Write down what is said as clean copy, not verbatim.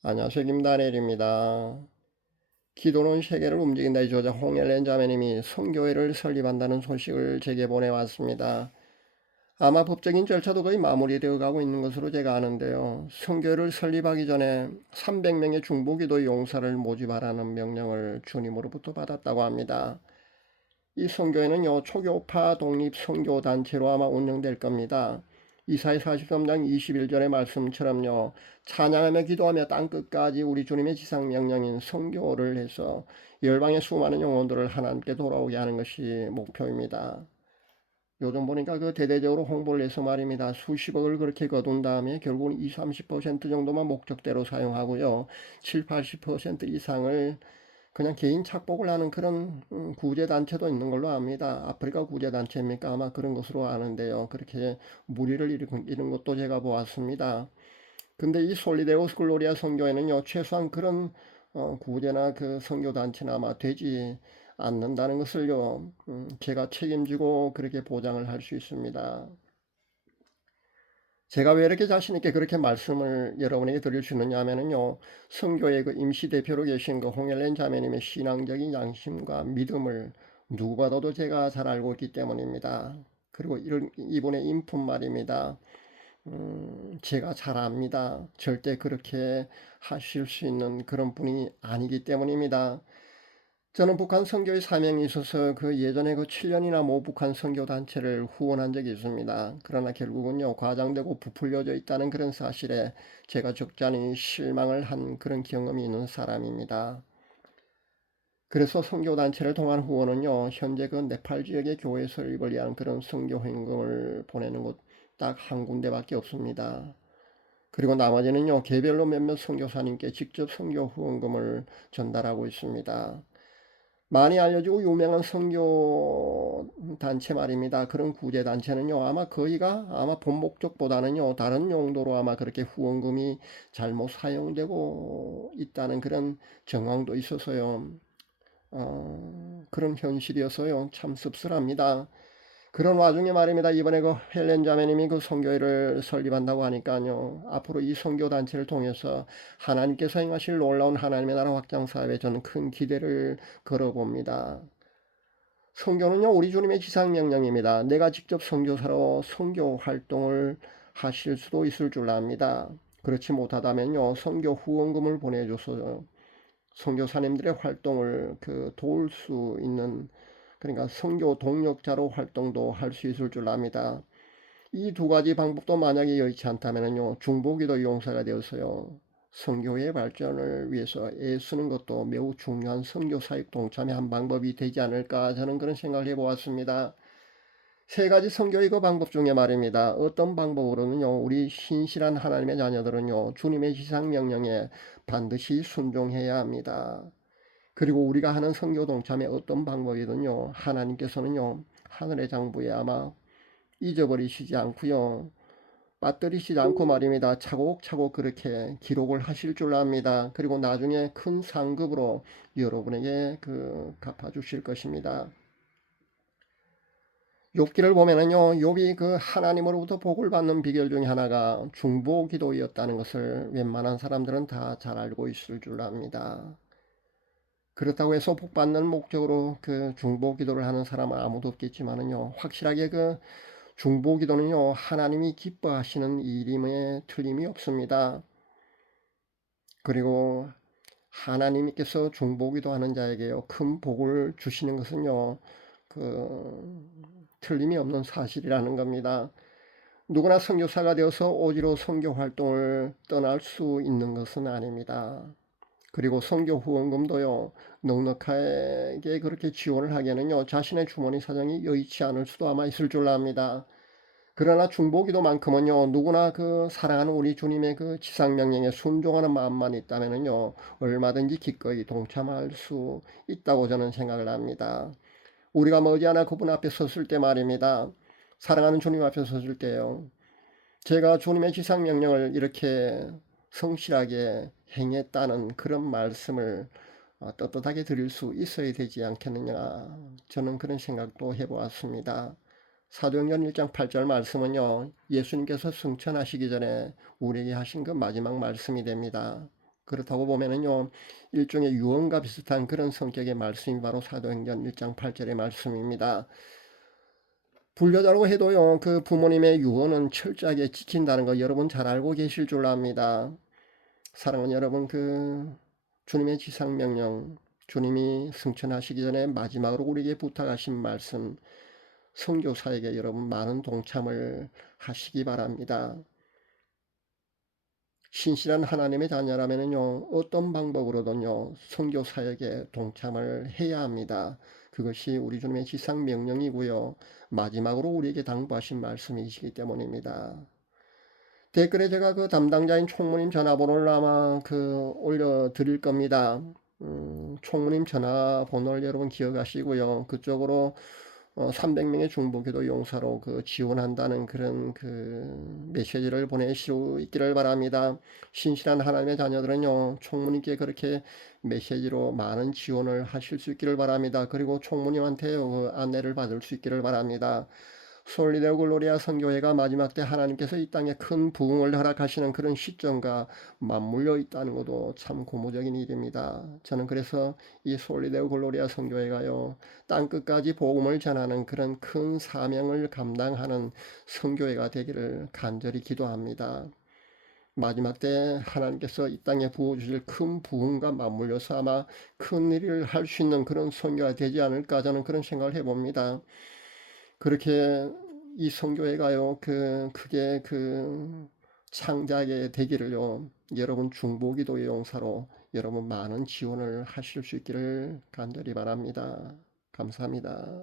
안녕하세요. 김다니엘입니다. 기도는 세계를 움직인다의 저자 홍일렌 자매님이 선교회를 설립한다는 소식을 제게 보내왔습니다. 아마 법적인 절차도 거의 마무리되어 가고 있는 것으로 제가 아는데요. 선교회를 설립하기 전에 300명의 중보기도 용사를 모집하라는 명령을 주님으로부터 받았다고 합니다. 이 선교회는요, 초교파 독립 선교단체로 아마 운영될 겁니다. 이사야 43장 21절의 말씀처럼요, 찬양하며 기도하며 땅끝까지 우리 주님의 지상명령인 선교를 해서 열방의 수많은 영혼들을 하나님께 돌아오게 하는 것이 목표입니다. 요즘 보니까 그 대대적으로 홍보를 해서 말입니다. 수십억을 그렇게 거둔 다음에 결국은 20, 30% 정도만 목적대로 사용하고요. 7, 80% 이상을 그냥 개인 착복을 하는 그런 구제단체도 있는 걸로 압니다. 아프리카 구제단체입니까? 아마 그런 것으로 아는데요. 그렇게 무리를 일으킨 것도 제가 보았습니다. 근데 이 솔리데오스 글로리아 선교회는요, 최소한 그런 구제나 그 선교단체나 아마 되지 않는다는 것을요, 제가 책임지고 그렇게 보장을 할 수 있습니다. 제가 왜 이렇게 자신있게 그렇게 말씀을 여러분에게 드릴 수 있느냐 하면요, 선교의 그 임시대표로 계신 그 홍일렌 자매님의 신앙적인 양심과 믿음을 누구보다도 제가 잘 알고 있기 때문입니다. 그리고 이분의 인품 말입니다. 제가 잘 압니다. 절대 그렇게 하실 수 있는 그런 분이 아니기 때문입니다. 저는 북한 선교의 사명이 있어서 그 예전에 그 7년이나 북한 선교 단체를 후원한 적이 있습니다. 그러나 결국은요, 과장되고 부풀려져 있다는 그런 사실에 제가 적잖이 실망을 한 그런 경험이 있는 사람입니다. 그래서 선교 단체를 통한 후원은요, 현재 그 네팔 지역의 교회 설립을 위한 그런 선교 헌금을 보내는 곳 딱 한 군데밖에 없습니다. 그리고 나머지는요, 개별로 몇몇 선교사님께 직접 선교 후원금을 전달하고 있습니다. 많이 알려지고 유명한 선교 단체 말입니다. 그런 구제 단체는요, 아마 본 목적보다는요, 다른 용도로 아마 그렇게 후원금이 잘못 사용되고 있다는 그런 정황도 있어서요, 그런 현실이어서요, 참 씁쓸합니다. 그런 와중에 말입니다. 이번에 그 헬렌 자매님이 그 선교회를 설립한다고 하니까요. 앞으로 이 선교 단체를 통해서 하나님께서 행하실 놀라운 하나님의 나라 확장 사업에 저는 큰 기대를 걸어봅니다. 선교는요, 우리 주님의 지상 명령입니다. 내가 직접 선교사로 선교 활동을 하실 수도 있을 줄 압니다. 그렇지 못하다면요, 선교 후원금을 보내줘서 선교사님들의 활동을 도울 수 있는, 그러니까 선교 동력자로 활동도 할 수 있을 줄 압니다. 이 두 가지 방법도 만약에 여의치 않다면요, 중보기도 용사가 되어서요, 선교의 발전을 위해서 애쓰는 것도 매우 중요한 선교 사역 동참의 한 방법이 되지 않을까, 저는 그런 생각을 해보았습니다. 세 가지 선교의 그 방법 중에 말입니다. 어떤 방법으로는요, 우리 신실한 하나님의 자녀들은요, 주님의 지상 명령에 반드시 순종해야 합니다. 그리고 우리가 하는 선교 동참의 어떤 방법이든요, 하나님께서는요, 하늘의 장부에 아마 잊어버리시지 않고요, 빠뜨리시지 않고 말입니다. 차곡차곡 그렇게 기록을 하실 줄 압니다. 그리고 나중에 큰 상급으로 여러분에게 갚아주실 것입니다. 욥기를 보면은요, 욥이 그 하나님으로부터 복을 받는 비결 중에 하나가 중보 기도였다는 것을 웬만한 사람들은 다 잘 알고 있을 줄 압니다. 그렇다고 해서 복 받는 목적으로 그 중보 기도를 하는 사람은 아무도 없겠지만은요, 확실하게 그 중보 기도는요, 하나님이 기뻐하시는 일임에 틀림이 없습니다. 그리고 하나님께서 중보 기도하는 자에게요, 큰 복을 주시는 것은요, 틀림이 없는 사실이라는 겁니다. 누구나 선교사가 되어서 오지로 선교 활동을 떠날 수 있는 것은 아닙니다. 그리고 선교 후원금도요, 넉넉하게 그렇게 지원을 하기에는요, 자신의 주머니 사정이 여의치 않을 수도 아마 있을 줄 압니다. 그러나 중보기도만큼은요, 누구나 그 사랑하는 우리 주님의 그 지상명령에 순종하는 마음만 있다면요, 얼마든지 기꺼이 동참할 수 있다고 저는 생각을 합니다. 우리가 머지않아 그분 앞에 섰을 때 말입니다. 사랑하는 주님 앞에 섰을 때요, 제가 주님의 지상명령을 이렇게 성실하게 행했다는 그런 말씀을 떳떳하게 드릴 수 있어야 되지 않겠느냐, 저는 그런 생각도 해보았습니다. 사도행전 1장 8절 말씀은요, 예수님께서 승천하시기 전에 우리에게 하신 그 마지막 말씀이 됩니다. 그렇다고 보면은요, 일종의 유언과 비슷한 그런 성격의 말씀이 바로 사도행전 1장 8절의 말씀입니다. 불교자라고 해도요, 그 부모님의 유언은 철저하게 지킨다는 거 여러분 잘 알고 계실 줄 압니다. 사랑하는 여러분, 그 주님의 지상명령, 주님이 승천하시기 전에 마지막으로 우리에게 부탁하신 말씀, 선교사에게 여러분 많은 동참을 하시기 바랍니다. 신실한 하나님의 자녀라면요, 어떤 방법으로든요, 선교사에게 동참을 해야 합니다. 그것이 우리 주님의 지상 명령이고요. 마지막으로 우리에게 당부하신 말씀이시기 때문입니다. 댓글에 제가 그 담당자인 총무님 전화번호를 아마 올려드릴 겁니다. 총무님 전화번호를 여러분 기억하시고요. 그쪽으로 300명의 중보기도 용사로 지원한다는 그런 메시지를 보낼 수 있기를 바랍니다. 신실한 하나님의 자녀들은요, 총무님께 그렇게 메시지로 많은 지원을 하실 수 있기를 바랍니다. 그리고 총무님한테 안내를 받을 수 있기를 바랍니다. 솔리데오 글로리아 선교회가 마지막 때 하나님께서 이 땅에 큰 부흥을 허락하시는 그런 시점과 맞물려 있다는 것도 참 고무적인 일입니다. 저는 그래서 이 솔리데오 글로리아 선교회가요, 땅끝까지 복음을 전하는 그런 큰 사명을 감당하는 선교회가 되기를 간절히 기도합니다. 마지막 때 하나님께서 이 땅에 부어주실 큰 부흥과 맞물려서 아마 큰 일을 할 수 있는 그런 선교가 되지 않을까, 저는 그런 생각을 해봅니다. 그렇게 이 선교회가요, 크게 창작에 되기를요, 여러분 중보기도의 용사로 여러분 많은 지원을 하실 수 있기를 간절히 바랍니다. 감사합니다.